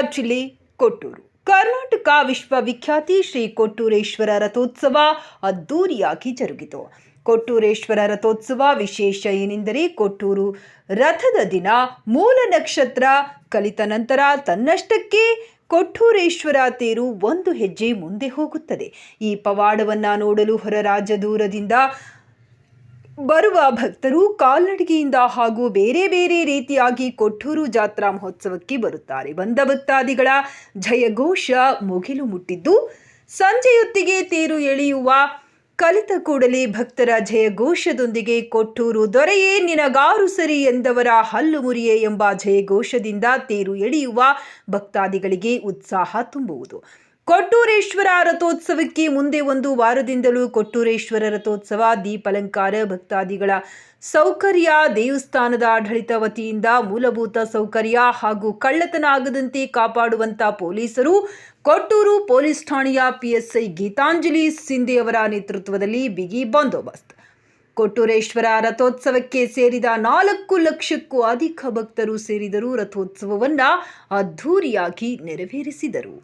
ಜಿಲ್ಲೆ ಕೊಟ್ಟೂರು. ಕರ್ನಾಟಕ ವಿಶ್ವವಿಖ್ಯಾತಿ ಶ್ರೀ ಕೊಟ್ಟೂರೇಶ್ವರ ರಥೋತ್ಸವ ಅದ್ದೂರಿಯಾಗಿ ಜರುಗಿತು. ಕೊಟ್ಟೂರೇಶ್ವರ ರಥೋತ್ಸವ ವಿಶೇಷ ಏನೆಂದರೆ ಕೊಟ್ಟೂರು ರಥದ ದಿನ ಮೂಲ ನಕ್ಷತ್ರ ಕಲಿತ ನಂತರ ತನ್ನಷ್ಟಕ್ಕೆ ಕೊಟ್ಟೂರೇಶ್ವರ ತೇರು ಒಂದು ಹೆಜ್ಜೆ ಮುಂದೆ ಹೋಗುತ್ತದೆ. ಈ ಪವಾಡವನ್ನು ನೋಡಲು ಹೊರ ರಾಜ್ಯ ದೂರದಿಂದ ಬರುವ ಭಕ್ತರು ಕಾಲ್ನಡಿಗೆಯಿಂದ ಹಾಗೂ ಬೇರೆ ಬೇರೆ ರೀತಿಯಾಗಿ ಕೊಟ್ಟೂರು ಜಾತ್ರಾ ಮಹೋತ್ಸವಕ್ಕೆ ಬರುತ್ತಾರೆ. ಬಂದ ಭಕ್ತಾದಿಗಳ ಜಯಘೋಷ ಮುಗಿಲು ಮುಟ್ಟಿದ್ದು, ಸಂಜೆಯೊತ್ತಿಗೆ ತೇರು ಎಳೆಯುವ ಕಲಿತ ಕೂಡಲೇ ಭಕ್ತರ ಜಯಘೋಷದೊಂದಿಗೆ ಕೊಟ್ಟೂರು ದೊರೆಯೇ ನಿನಗಾರು ಸರಿ ಎಂದವರ ಹಲ್ಲು ಮುರಿಯೇ ಎಂಬ ಜಯಘೋಷದಿಂದ ತೇರು ಎಳೆಯುವ ಭಕ್ತಾದಿಗಳಿಗೆ ಉತ್ಸಾಹ ತುಂಬುವುದು. ಕೊಟ್ಟೂರೇಶ್ವರ ರಥೋತ್ಸವಕ್ಕೆ ಮುಂದೆ ಒಂದು ವಾರದಿಂದಲೂ ಕೊಟ್ಟೂರೇಶ್ವರ ರಥೋತ್ಸವ, ದೀಪಲಂಕಾರ, ಭಕ್ತಾದಿಗಳ ಸೌಕರ್ಯ, ದೇವಸ್ಥಾನದ ಆಡಳಿತ ವತಿಯಿಂದ ಮೂಲಭೂತ ಸೌಕರ್ಯ ಹಾಗೂ ಕಳ್ಳತನ ಆಗದಂತೆ ಕಾಪಾಡುವಂತ ಪೊಲೀಸರು ಕೊಟ್ಟೂರು ಪೊಲೀಸ್ ಠಾಣೆಯ ಪಿಎಸ್ಐ ಗೀತಾಂಜಲಿ ಸಿಂಧೆ ಅವರ ನೇತೃತ್ವದಲ್ಲಿ ಬಿಗಿ ಬಂದೋಬಸ್ತ್. ಕೊಟ್ಟೂರೇಶ್ವರ ರಥೋತ್ಸವಕ್ಕೆ ಸೇರಿದ ನಾಲ್ಕು ಲಕ್ಷಕ್ಕೂ ಅಧಿಕ ಭಕ್ತರು ಸೇರಿದರು ರಥೋತ್ಸವವನ್ನು ಅದ್ಧೂರಿಯಾಗಿ ನೆರವೇರಿಸಿದರು.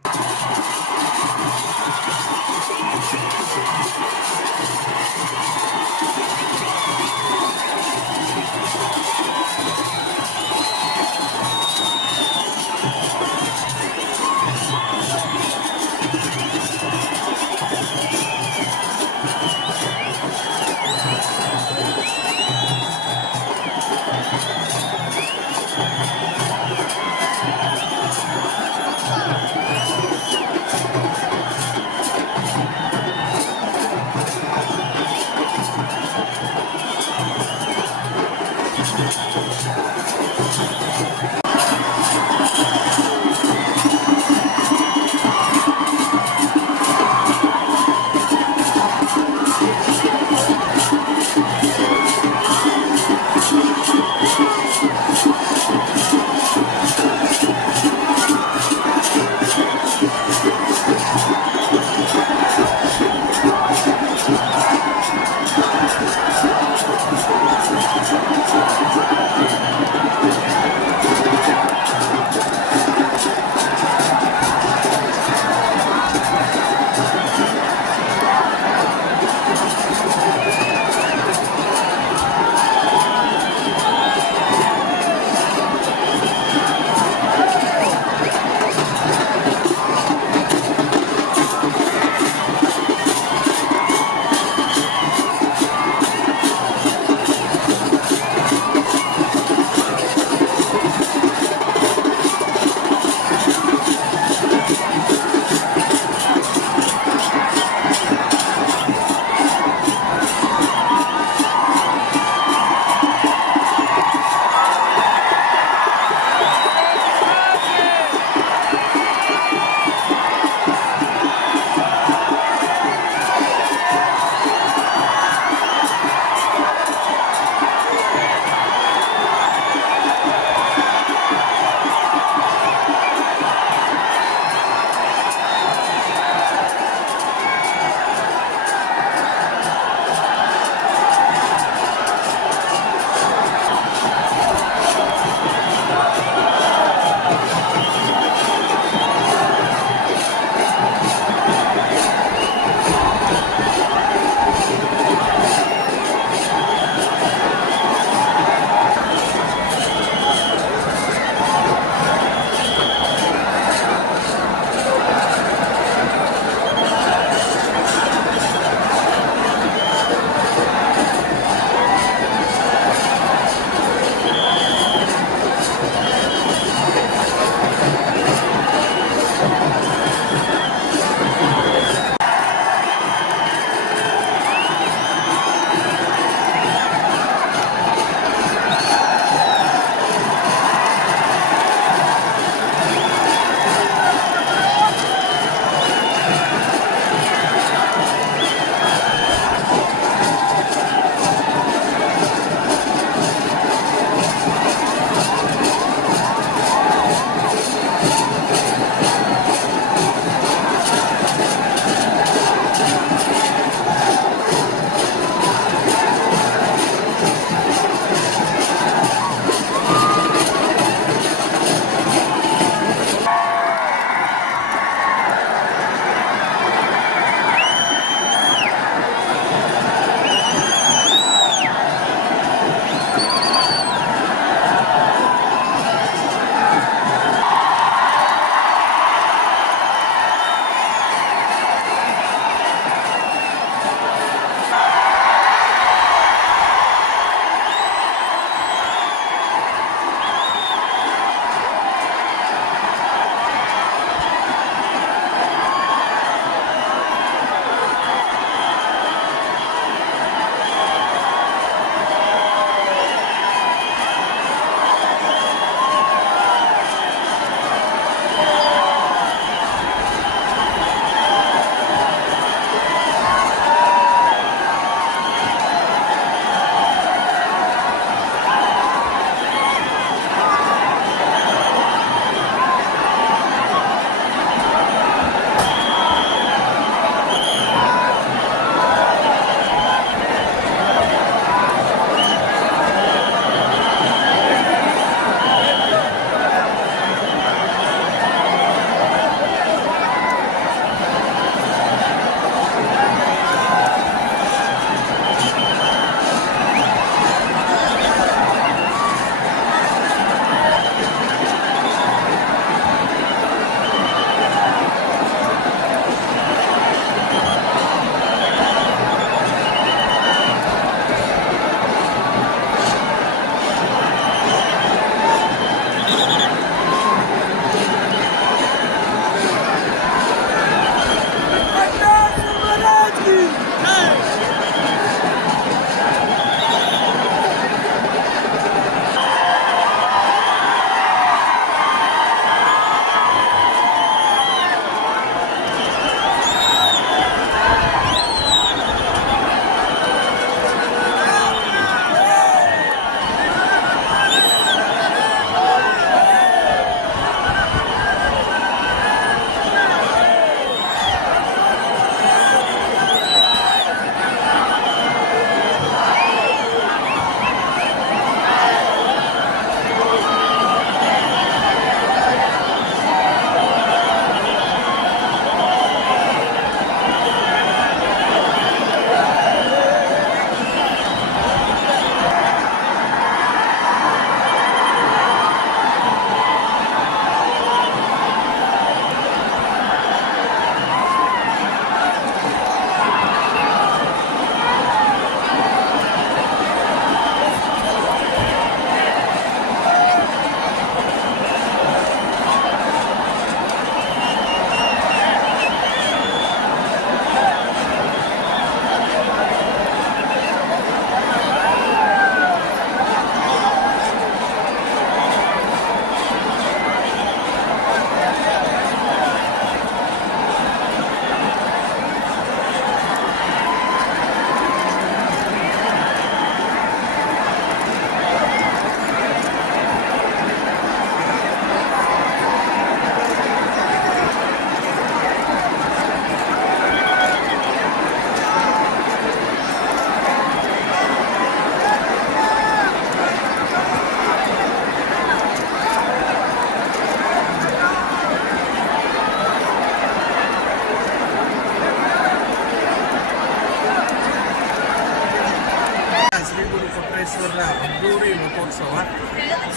ಅದ್ದೂರಿ ರಥೋತ್ಸವ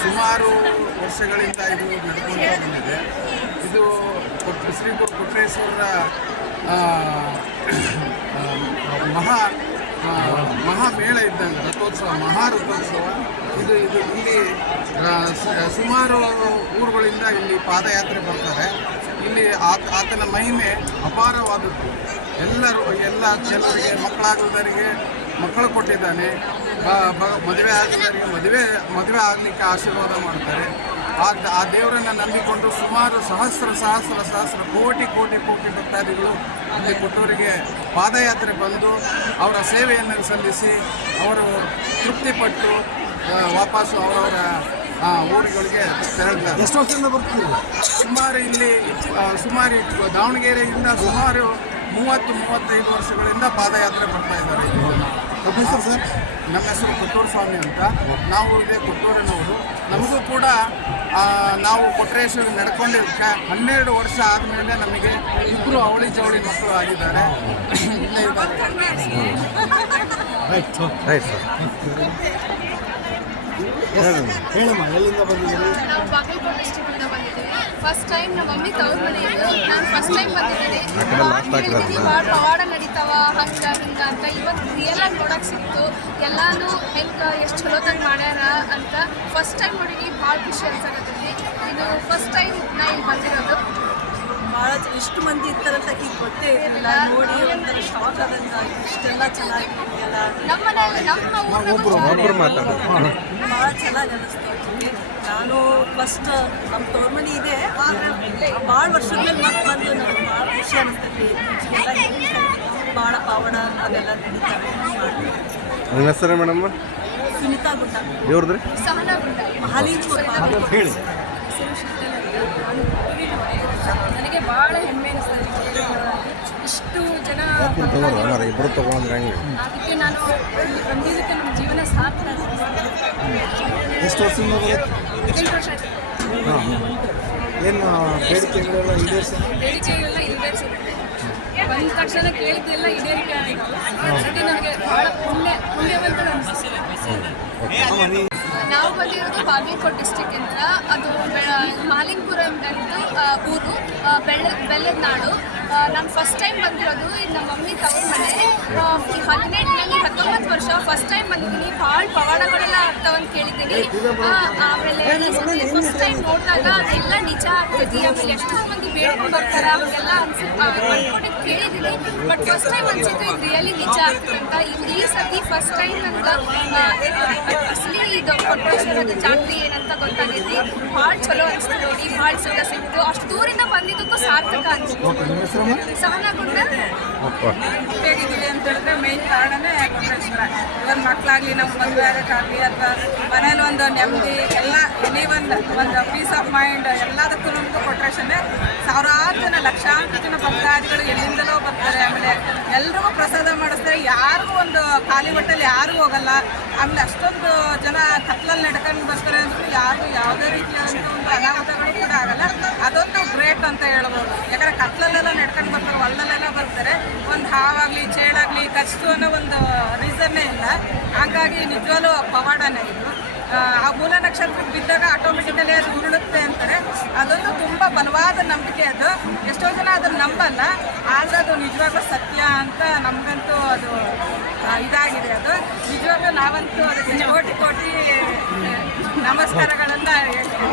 ಸುಮಾರು ವರ್ಷಗಳಿಂದ ಇದು ನಡ್ಕೊಳ್ತಾ ಬಂದಿದೆ. ಇದು ಶ್ರೀ ಕೊಟ್- ಕೊಟ್ರೇಶ್ವರರ ಮಹಾ ಮಹಾಮೇಳ ಇದ್ದಂಗೆ ರಥೋತ್ಸವ ಮಹಾ ರಥೋತ್ಸವ ಇದು ಇದು ಇಲ್ಲಿ ಸುಮಾರು ಊರುಗಳಿಂದ ಇಲ್ಲಿ ಪಾದಯಾತ್ರೆ ಬರ್ತಾರೆ. ಇಲ್ಲಿ ಆತ ಆತನ ಮಹಿಮೆ ಅಪಾರವಾದದ್ದು. ಎಲ್ಲರೂ ಎಲ್ಲ ಜನರಿಗೆ ಮಕ್ಕಳಾಗುವುದರಿಗೆ ಮಕ್ಕಳು ಕೊಟ್ಟಿದ್ದಾನೆ. ಮದುವೆ ಆಗಿದ್ದಾರೆ ಮದುವೆ ಮದುವೆ ಆಗಲಿಕ್ಕೆ ಆಶೀರ್ವಾದ ಮಾಡ್ತಾರೆ. ಆ ಆ ದೇವರನ್ನು ನಂಬಿಕೊಂಡು ಸುಮಾರು ಸಹಸ್ರ ಸಹಸ್ರ ಸಹಸ್ರ ಕೋಟಿ ಕೋಟಿ ಕೋಟಿ ಭಕ್ತಾದಿಗಳು ಅಲ್ಲಿ ಕೊಟ್ಟವರಿಗೆ ಪಾದಯಾತ್ರೆ ಬಂದು ಅವರ ಸೇವೆಯನ್ನು ಸಲ್ಲಿಸಿ ಅವರು ತೃಪ್ತಿಪಟ್ಟು ವಾಪಸ್ಸು ಅವರವರ ಊರುಗಳಿಗೆ ತೆರಳ್ತಾರೆ ಎಷ್ಟು ವರ್ಷದಿಂದ ಬರ್ತೀವಿ ಸುಮಾರು ಇಲ್ಲಿ ಸುಮಾರು ದಾವಣಗೆರೆಯಿಂದ ಸುಮಾರು ಮೂವತ್ತು ಮೂವತ್ತೈದು ವರ್ಷಗಳಿಂದ ಪಾದಯಾತ್ರೆ ಬರ್ತಾ ಇದ್ದಾರೆ. ಜನ. ಸರ್ ನಮ್ಮ ಹೆಸರು ಕೊಟ್ಟೂರು ಸ್ವಾಮಿ ಅಂತ. ನಾವು ಇದೇ ಕೊಟ್ಟೂರಿನವರು. ನಮಗೂ ಕೂಡ ಆ, ನಾವು ಕೊಟ್ರೇಶ್ವರಿ ನಡ್ಕೊಂಡಿದ್ದಕ್ಕೆ ಹನ್ನೆರಡು ವರ್ಷ ಆದಮೇಲೆ ನಮಗೆ ಇಬ್ಬರು ಅವಳಿ ಜವಳಿ ಮಕ್ಕಳು ಆಗಿದ್ದಾರೆ. ಇಲ್ಲೇ ಇದ್ದಾರೆ. Right right sir. ಹೇಳಮ್ಮ ಎಲ್ಲಿಂದ ಬಂದಿದ್ದೀರಿ? ನಾವು ಬಾಗಲಕೋಟೆ ಡಿಸ್ಟ್ರಿಕ್ಟಿಂದ ಬಂದಿದ್ದೀವಿ. ಫಸ್ಟ್ ಟೈಮ್ ನಮ್ಮ ಮಮ್ಮಿ ತವ್ರ ಮನೆ ಇದು. ನಾನು ಫಸ್ಟ್ ಟೈಮ್ ಬಂದಿದ್ದೀನಿ. last ಆಗಿರೋದು. ಭಾಳ ಪವಾಡ ನಡೀತಾವ ಹಂಗ ಹಿಂಗ ಅಂತ. ಇವತ್ತು ರಿಯಲ್ ಆಗಿ ನೋಡಕ್ ಸಿಕ್ತು. ಎಲ್ಲಾನು ಹೆಂಗ ಎಷ್ಟು ಚಲೋತಾಗಿ ಮಾಡ್ಯಾರ ಅಂತ ಫಸ್ಟ್ ಟೈಮ್ ನೋಡಿನಿ. ಭಾಳ ಖುಷಿ ಅನ್ಸಕತ್ತೈತಿ ಇದು ಫಸ್ಟ್ ಟೈಮ್ ನಾ ಇಲ್ಲಿ ಬಂದಿರೋದು. ಭಾಳ ಇಷ್ಟು ಮಂದಿ ಇರ್ತಾರಂತ ಈಗ ಗೊತ್ತೇ ಇರಲಿಲ್ಲ. ನೋಡಿ ಶಾಕ್. ಇಷ್ಟೆಲ್ಲ ಚೆನ್ನಾಗಿದೆಯಲ್ಲ ನಮ್ಮ ಮನೆಯಲ್ಲಿ ನಮ್ಮ ಒಬ್ರು ಊರ್ನಾಗ ಮಾತಾಡೋದು. ಭಾಳ ಚೆನ್ನಾಗಿ ನಾನು ಫಸ್ಟ್ ನಮ್ಮ ತವ್ರ ಮನೆ ಇದೆ. ಆದರೆ ಭಾಳ ವರ್ಷದ ಮೇಲೆ ಮತ್ತೆ ಬಂದು ನನಗೆ ಭಾಳ ಖುಷಿ ಅನಿಸ್ತೈತಿ ಎಲ್ಲ ಭಾಳ ಪಾವಡ ಅವೆಲ್ಲ ನಡೀತಾರೆ. ನಿಮ್ಮ ಹೆಸರು ಮೇಡಮ್? ಸುನಿತಾ ಗುಡ್ಡ. ಇವ್ರದ್ರಿ ಸಹನ ಮಹಾಲಿಂಗಪುರ ಹೇಳಿ. ನನಗೆ ಭಾಳ ಹೆಮ್ಮೆ ಅನಿಸ್ತದೆ. ಇಷ್ಟು ಜನ ಇಬ್ಬರು ತಗೊಂಡ್ರೆ ಹೆಂಗೆ? ಅದಕ್ಕೆ ನಾನು ಇಲ್ಲಿ ಬಂದಿದ್ದಕ್ಕೆ ನಮ್ಮ ಜೀವನ ಸಾರ್ಥಕ. ಎಷ್ಟು ವರ್ಷದಿಂದ ಎಂಟು ವರ್ಷ ಆಯ್ತು. ಏನು ಬೇಡಿಕೆಗೆಲ್ಲ ಈಡೇರಿಸಿದೆ? ಬಂದ ತಕ್ಷಣ ಕೇಳಿದ್ದೆಲ್ಲ ಈಡೇರಿಕೆ ರೀತಿ ಅದಕ್ಕೆ ನನಗೆ ಭಾಳ ಪುಣ್ಯ ಪುಣ್ಯವಂತ ನಾವು ಬಂದಿರೋದು ಬಾಗಲಕೋಟೆ ಡಿಸ್ಟಿಕ್ ಅಂತ ಅದು ಮಾಲಿಂಗ್ಪುರ ಅಂತ ಊರು ಬೆಳ್ಳ ಬೆಲ್ಲದ ನಾಡು ನಾನು ಫಸ್ಟ್ ಟೈಮ್ ಬಂದಿರೋದು ಇದು ನಮ್ಮ ಮಮ್ಮಿ ತವ್ರ ಮನೆ. ಹದಿನೆಂಟರಲ್ಲಿ ಹತ್ತೊಂಬತ್ತು ವರ್ಷ ಫಸ್ಟ್ ಟೈಮ್ ಬಂದಿದ್ದೀನಿ. ಭಾಳ ಪವಾಡಗಳೆಲ್ಲ ಆಗ್ತಾವಂತ ಕೇಳಿದ್ದೀನಿ. ಆಮೇಲೆ ಫಸ್ಟ್ ಟೈಮ್ ನೋಡಿದಾಗ ಅದೆಲ್ಲ ನಿಜ ಆಗ್ತೈತಿ ಆಮೇಲೆ ಎಷ್ಟೋ ಬೇಡ್ಕೊಂಡು ಬರ್ತಾರೆ ಅವಾಗೆಲ್ಲ ಅನ್ಸುತ್ತೆ? ಅನ್ಕೊಂಡಿದ್ದು ಕೇಳಿದ್ದೀನಿ. ಬಟ್ ಫಸ್ಟ್ ಟೈಮ್ ಅನ್ಸಿತ್ತು ಇದು ರಿಯಲಿ ನಿಜ ಆಗ್ತದೆ ಅಂತ. ಈ ಸತಿ ಫಸ್ಟ್ ಟೈಮ್ ನನಗೆ ಅಸಲಿ ಇದು ಕೊಟ್ಟೇಶ್ವರದ ಜಾತ್ರೆ ಏನಂತ ಗೊತ್ತಾಗೈತಿ ಭಾಳ ಚಲೋ ಅನಿಸ್ತು ನೋಡಿ ಭಾಳ ಚಲೋ ಸಿಕ್ತು. ಅಷ್ಟು ದೂರಿಂದ ಬಂದಿದ್ದಕ್ಕೂ ಸಾರ್ಥಕ ಅನಿಸ್ತು ಸಹನಗುಂಡ. ಅಪ್ಪ. ಹೇಗಿದ್ದೀವಿ ಅಂತ ಹೇಳಿದ್ರೆ ಮೇನ್ ಕಾರಣನೇ ಕೊಟ್ರೇಶ್ವರ ಇವನ್ ಮಕ್ಕಳಾಗಲಿ ನಮ್ಮ ಮದುವೆ ಆಗೋಕ್ಕಾಗಲಿ ಅಥವಾ ಮನೇಲಿ ಒಂದು ನೆಮ್ಮದಿ ಎಲ್ಲ ಎನಿ ಒಂದು ಒಂದು ಪೀಸ್ ಆಫ್ ಮೈಂಡ್ ಎಲ್ಲದಕ್ಕೂ ಖಾಲಿ ಹೊಟ್ಟೆಲಿ ಯಾರೂ ಹೋಗಲ್ಲ. ಆಮೇಲೆ ಅಷ್ಟೊಂದು ಜನ ಕತ್ಲಲ್ಲಿ ನಡ್ಕೊಂಡು ಬರ್ತಾರೆ ಅಂದ್ರೂ ಯಾರು ಯಾವುದೇ ರೀತಿಯ ಒಂದು ಅನಾಹುತಗಳು ಕೂಡ ಆಗಲ್ಲ. ಅದೊಂದು ಗ್ರೇಟ್ ಅಂತ ಹೇಳ್ಬೋದು. ಯಾಕಂದ್ರೆ ಕತ್ಲಲ್ಲೆಲ್ಲ ನಡ್ಕೊಂಡು ಬರ್ತಾರೆ, ಹೊಲದಲ್ಲೆಲ್ಲ ಬರ್ತಾರೆ. ಒಂದು ಹಾವಾಗಲಿ ಚೇಳಾಗಲಿ ಕಚ್ಚು ಅನ್ನೋ ಒಂದು ರೀಸನ್ನೇ ಇಲ್ಲ. ಹಾಗಾಗಿ ನಿಜವಾಗ್ಲೂ ಪವಾಡನೇ ಇದು. ಆ, ಮೂಲ ನಕ್ಷತ್ರಕ್ಕೆ ಬಿದ್ದಾಗ ಆಟೋಮೆಟಿಕಲಿ ಅದು ಉರುಳುತ್ತೆ ಅಂತಾರೆ. ಅದೊಂದು ತುಂಬ ಬಲವಾದ ನಂಬಿಕೆ ಅದು. ಎಷ್ಟೋ ಜನ ಅದನ್ನು ನಂಬಲ್ಲ. ಆದರೆ ಅದು ನಿಜವಾಗ್ಲೂ ಸತ್ಯ ಅಂತ ನಮಗಂತೂ ಅದು ಇದಾಗಿದೆ ಅದು. ನಿಜವಾಗ್ಲೂ ನಾವಂತೂ ಅದಕ್ಕೆ ಕೋಟಿ ಕೋಟಿ ನಮಸ್ಕಾರಗಳನ್ನು ಹೇಳ್ತೀವಿ